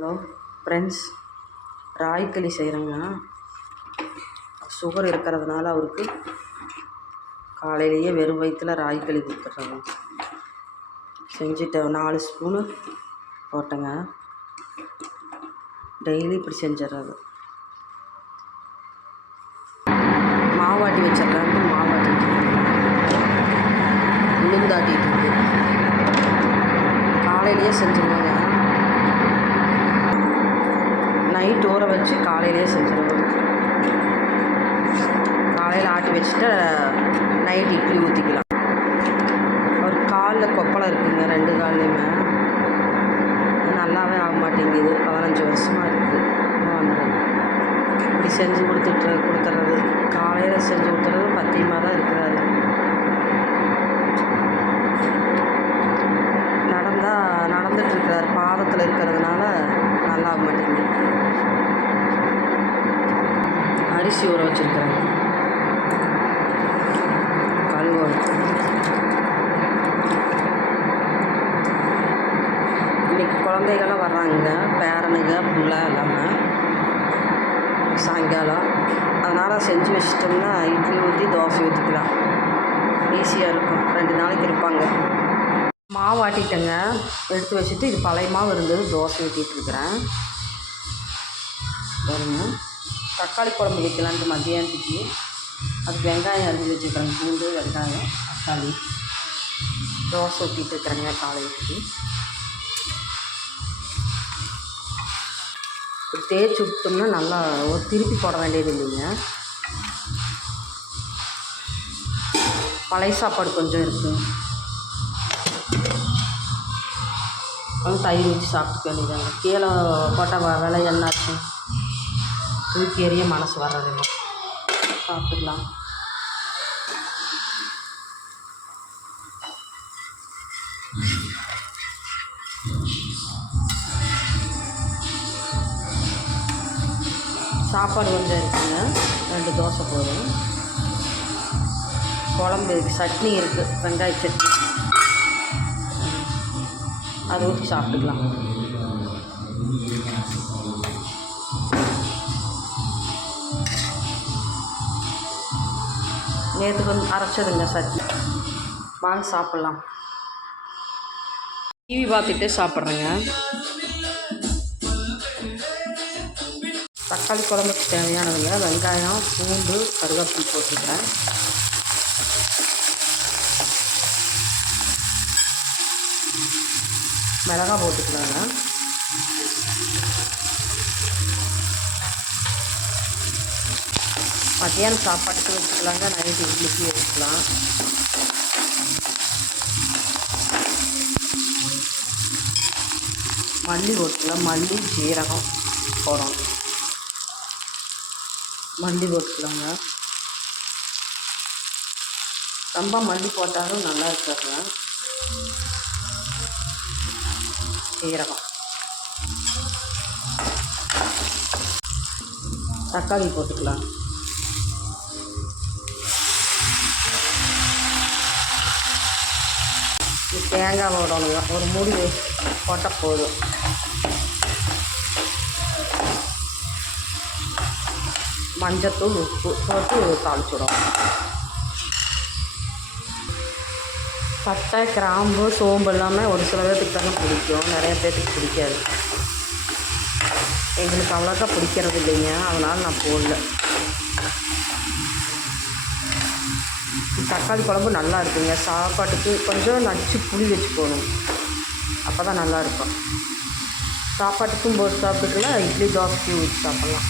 Hello friends, ராய்களி செய்கிறேங்க. Sugar இருக்கிறதுனால அவருக்கு காலையிலேயே வெறும் வயிற்றில் ராய்களி கொடுத்துட்றாங்க. செஞ்சுட்டேன், 4 ஸ்பூனு போட்டேங்க. டெய்லி இப்படி செஞ்சிடறது. மாவாட்டி வச்சிடலான்ட்டு மாவாட்டி உளுந்தாட்டிட்டு இருக்கு. காலையிலேயே செஞ்சுருவேங்க. நைட் ஊற வச்சு காலையிலேயே செஞ்சுருவேன். காலையில் ஆட்டி வச்சுட்டு நைட் இட்லி ஊற்றிக்கலாம். ஒரு காலில் கொப்பளம் இருக்குங்க, 2 கால்லையுமே. நல்லாவே ஆக மாட்டேங்குது. 15 வருஷமாக இருக்குது. இப்படி செஞ்சு கொடுத்துட்றது. காலையில் செஞ்சு கொடுத்துறது பத்தியமாக தான் இருக்கிறாரு. நடந்துட்டுருக்கிறார். பாதத்தில் இருக்கிறதுனால நல்லா ஆக மாட்டேங்குது. அரிசி ஊற வச்சுருக்கிறேன். கழுவ இன்றைக்கி குழந்தைகள்லாம் வர்றாங்க, பேரனுங்க பிள்ளை எல்லாமே சாயங்காலம். அதனால் செஞ்சு வச்சிட்டோம்னா இட்லி ஊற்றி தோசை ஊற்றிக்கலாம். ஈஸியாக இருக்கும். 2 நாளைக்கு இருப்பாங்க. மாவு ஆட்டிட்டேங்க, எடுத்து வச்சுட்டு இது பழைய மாவு இருந்தது, தோசை ஊற்றிட்டுருக்குறேன். பாருங்க, தக்காளி குழம்பு வைக்கலான்ட்டு மத்தியானத்துக்கு அதுக்கு வெங்காயம் அரிஞ்சு வச்சுருக்கிறேன். பூண்டு, வெங்காயம், தக்காளி. தோசை ஊற்றிட்டு இருக்கிறேங்க காலைக்கு. தேய்ச்சி விட்டோம்னா நல்லா ஒரு திருப்பி போட வேண்டியது இல்லைங்க. பழைய சாப்பாடு கொஞ்சம் இருக்குது, தயிர் ஊற்றி சாப்பிட்டுக்க வேண்டியதாங்க. கீழே போட்டால் விலை என்னாச்சு, தூக்கி எறிய மனசு வர்றதில்லை. சாப்பிட்டுக்கலாம். சாப்பாடு கொஞ்சம் இருக்குங்க, 2 தோசை போதும். குழம்பு இருக்குது, சட்னி இருக்குது, வெங்காய சட்னி, அதை ஊற்றி சாப்பிட்டுக்கலாம். நேற்று கொஞ்சம் அரைச்சதுங்க சட்னி. வாங்க சாப்பிட்லாம். டிவி பார்த்துட்டே சாப்பிட்றேங்க. தக்காளி குழம்புக்கு தேவையானதுங்க வெங்காயம், பூண்டு, கருவேப்பிலை போட்டுருக்கிறேன். மிளகாய் போட்டுக்கலாங்க. மத்தியானம் சாப்பாட்டுக்கு வச்சுக்கலாங்க, நைட்டு இட்லிக்கு வச்சுக்கலாம். மல்லி போட்டுக்கலாம். மல்லி, ஜீரகம் போடணும். மல்லி போட்டுக்கலாங்க. ரொம்ப மல்லி போட்டாலும் நல்லா இருக்காங்க. சீரகம், தக்காளி போட்டுக்கலாம். தேங்காய் போடணுங்க, ஒரு மூடி போட்டால் போதும். மஞ்சத்தூள், உப்பு போட்டு தாளிச்சுடும். பட்டை, கிராம்பு, சோம்பு எல்லாமே ஒரு சில பேர்த்துக்கு தானே பிடிக்கும், நிறைய பேர்த்துக்கு பிடிக்காது. எங்களுக்கு அவ்வளோக்கா பிடிக்கிறது இல்லைங்க, அதனால் நான் போடல. தக்காளி குழம்பு நல்லா இருக்குங்க. சாப்பாட்டுக்கு கொஞ்சம் நச்சு புளி வச்சு போகணும், அப்போ தான் நல்லாயிருக்கும். சாப்பாட்டுக்கும் போட்டு சாப்பிட்டுக்கலாம், இட்லி தோசைக்கு ஊற்றி சாப்பிட்லாம்,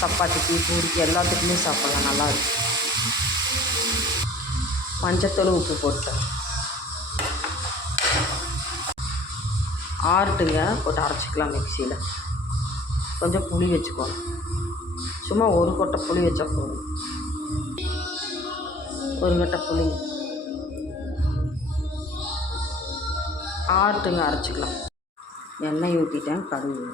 சப்பாத்திக்கு, பூரிக்கு எல்லாத்துக்குமே சாப்பிட்லாம், நல்லாயிருக்கும். மஞ்சத்தூள், உப்பு போட்டேன். ஆறுட்டுங்க, போட்டு அரைச்சிக்கலாம் மிக்சியில். கொஞ்சம் புளி வச்சுக்கோங்க, சும்மா ஒரு கொட்டை புளி வச்சா போதும். ஒரு கொட்டை புளி ஆறுட்டுங்க, அரைச்சிக்கலாம். எண்ணெய் ஊற்றிட்டேன், கடுகு,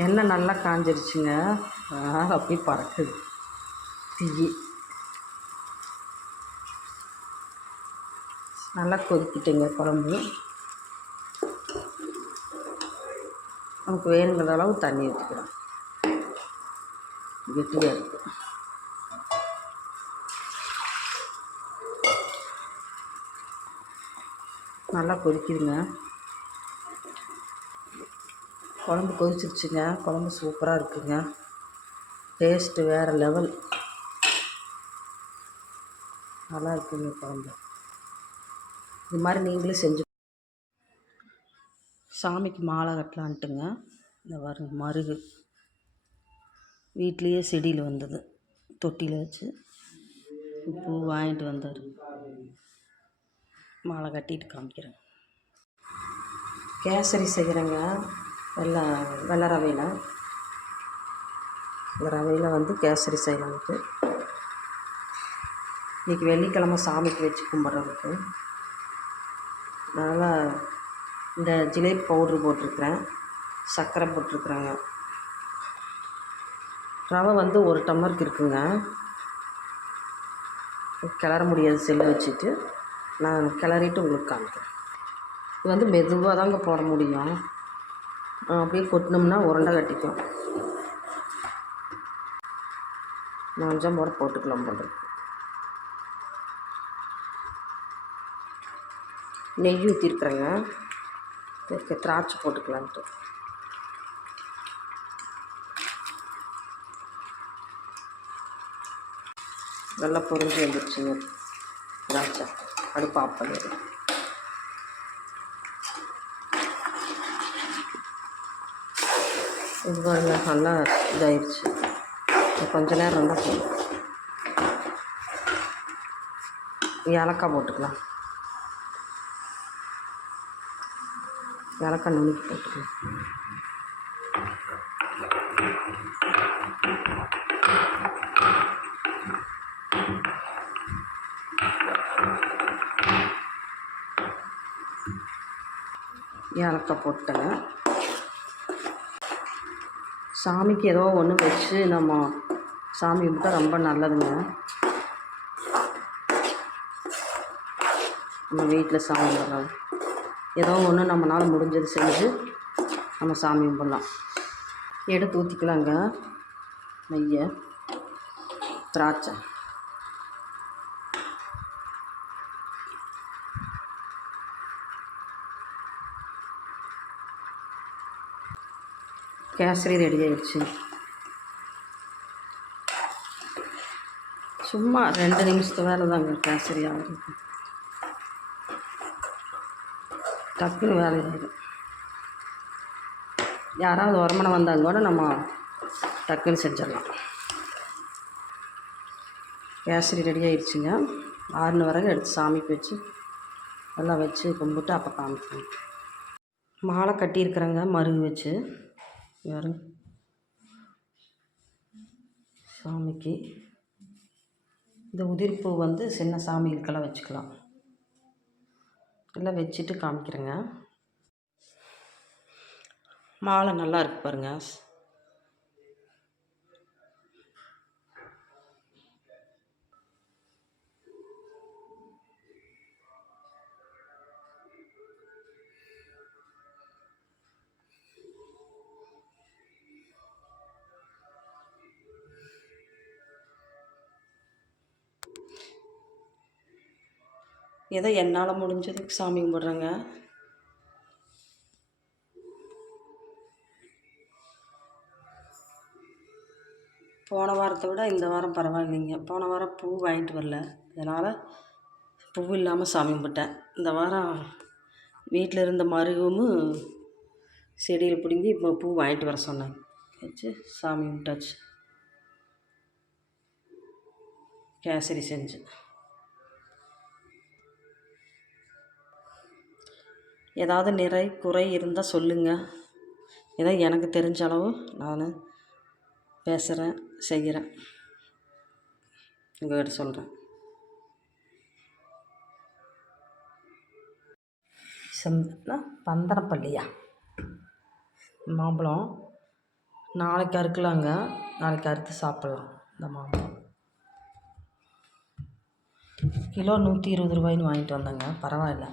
எண்ணெய் நல்லா காஞ்சிருச்சுங்க. அப்படியே பறக்குது தீ. நல்லா கொதிக்கிட்டுங்க குழம்பு. நமக்கு வேணுங்கிற அளவு தண்ணி ஊற்றிக்கலாம். கெட்டியாக இருக்குது. நல்லா கொதிக்குதுங்க. குழம்பு கொதிச்சிருச்சுங்க. குழம்பு சூப்பராக இருக்குங்க. டேஸ்ட்டு வேறு லெவல். நல்லா இருக்குங்க குழம்பு. இது மாதிரி நீங்களும் செஞ்சு. சாமிக்கு மாலை கட்டலான்ட்டுங்க. இந்த பாருங்க மருகு வீட்லேயே செடியில் வந்தது. தொட்டியில் வச்சு பூ வாங்கிட்டு வந்தார். மாலை கட்டிட்டு காமிக்கிறேன். கேசரி செய்கிறேங்க. வெள்ளை ரவையில். இந்த ரவையில் வந்து கேசரி செய்யலான்ட்டு. இன்றைக்கி வெள்ளிக்கிழமை சாமிக்கு வச்சு கும்பிட்றதுக்கு. அதனால் இந்த ஜிலேபி பவுட்ரு போட்டிருக்கிறேன். சர்க்கரை போட்டிருக்குறேங்க. ரவை வந்து 1 டம்ளருக்கு இருக்குங்க. கிளற முடியாது செல்லை வச்சுட்டு. நான் கிளறிட்டு உங்களுக்கு காமிக்கிறேன். இது வந்து மெதுவாக தாங்க போட முடியும். அப்படியே கொட்டினோம்னா உருண்டை கட்டிக்கும். கொஞ்சம் போட போட்டுக்கலாம் பண்ணுறது. நெய் ஊற்றிருக்குறேங்க. திராட்சை போட்டுக்கலான்ட்டு. நல்லா பொரிஞ்சு வந்துடுச்சுங்க திராட்சை. அடுப்பு ஆஃப் பண்ணிடுறேன். இது பாருங்க நல்லா இதாகிடுச்சு. கொஞ்ச நேரம் இருந்தால் போதும். ஏலக்காய் போட்டுக்கலாம். ஏலக்காய் நுணுக்கி போட்டுக்கலாம். ஏலக்காய் போட்டேங்க. சாமிக்கு ஏதோ ஒன்று வச்சு நம்ம சாமி கும்பிட்டா ரொம்ப நல்லதுங்க. நம்ம வீட்டில் சாமி கும்பிட்றோம். ஏதோ ஒன்று நம்மளால் முடிஞ்சது செஞ்சு நம்ம சாமி கும்பிட்லாம். எடுத்து ஊற்றிக்கலாங்க நெய்யை. திராட்சை கேசரி ரெடி ஆகிடுச்சு. சும்மா 2 நிமிஷத்து வேலை தாங்க கேசரி ஆகுது. டக்குன்னு வேலை ஆகிடும். யாராவது உரமனை வந்தாங்க கூட நம்ம டக்குன்னு செஞ்சிடலாம். கேசரி ரெடி ஆகிடுச்சுங்க. 6 வரைக்கும் எடுத்து சாமிக்கு வச்சு எல்லாம் வச்சு கும்பிட்டு அப்போ காமிப்போம். மாலை கட்டியிருக்கிறேங்க மருகு வச்சு. பாருங்க சாமிக்கு. இந்த உதிர்ப்பூ வந்து சின்ன சாமிகளுக்கெல்லாம் வச்சுக்கலாம். எல்லாம் வச்சுட்டு காமிக்கிறேங்க. மாலை நல்லா இருக்கு பாருங்க. ஏதோ என்னால் முடிஞ்சதுக்கு சாமி கும்பிட்றேங்க. போன வாரத்தை விட இந்த வாரம் பரவாயில்லைங்க. போன வாரம் பூ வாங்கிட்டு வரல, அதனால் பூ இல்லாமல் சாமி கும்பிட்டேன். இந்த வாரம் வீட்டில் இருந்த மருகும் செடியில் பிடுங்கி இப்போ பூ வாங்கிட்டு வர சொன்னாங்க. வச்சு சாமி கும்பிட்டாச்சு. கேசரி செஞ்சு ஏதாவது நிறை குறை இருந்தால் சொல்லுங்கள். ஏதோ எனக்கு தெரிஞ்ச அளவு நான் பேசுகிறேன், செய்கிறேன், உங்கள்கிட்ட சொல்கிறேன். பந்தனப்பள்ளியா மாம்பழம் நாளைக்கு அறுக்கலாங்க. நாளைக்கு அறுத்து சாப்பிட்லாம் இந்த மாம்பழம். கிலோ 120 ரூபாய்ன்னு வாங்கிட்டு வந்தேங்க. பரவாயில்ல.